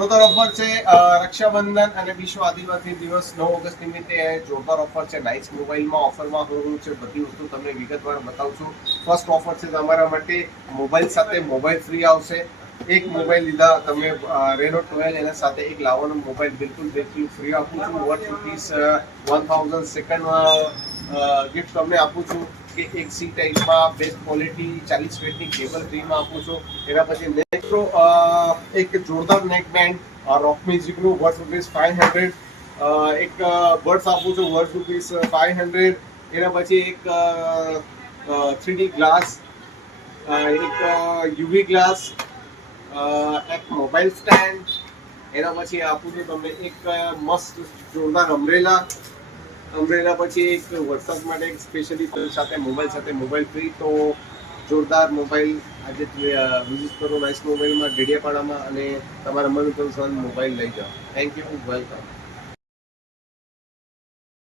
જોરદાર ઓફર છે રક્ષાબંધન અને વિશ્વ આદિવાસી દિવસ 9 ઓગસ્ટ નિમિત્તે જોરદાર ઓફર છે. નાઇસ મોબાઈલમાં ઓફરમાં હું છે બધી વસ્તુ તમને વિગતવાર બતાવું છું. ફર્સ્ટ ઓફર છે તમારા માટે મોબાઈલ સાથે મોબાઈલ ફ્રી આવશે. એક મોબાઈલ લીધા તમે રેનો 12 એના સાથે એક લાવવાનો મોબાઈલ બિલકુલ ફ્રી આપું છું. વર્થ ₹1000 સેકન્ડ ગિફ્ટ તમને આપું છું કે એક સી ટાઈપમાં બેસ્ટ ક્વોલિટી 40 વોટની કેબલ ફ્રીમાં આપું છું. એના પછી નેક્સ્ટ એક જોરદાર નેક બેન્ડ રોક મ્યુઝિકનું વર્થ ₹500. એક બર્ડ્સ આપું છું વર્થ ₹500. એના પછી એક 3D ગ્લાસ, એક યુવી ગ્લાસ, એક મોબાઈલ સ્ટેન્ડ. એના પછી આપું છું તમને એક મસ્ત જોરદાર અમ્બ્રેલા પછી એક વરસાદ માટે એક સ્પેશિયલી સાથે મોબાઈલ ફ્રી. તો જોરદાર મોબાઈલ આજે વિઝિટ કરો નાઇસ મોબાઈલમાં ડેડિયાપાડામાં અને તમારા મનપસંદ મોબાઈલ લઈ જાઓ. Thank you, welcome.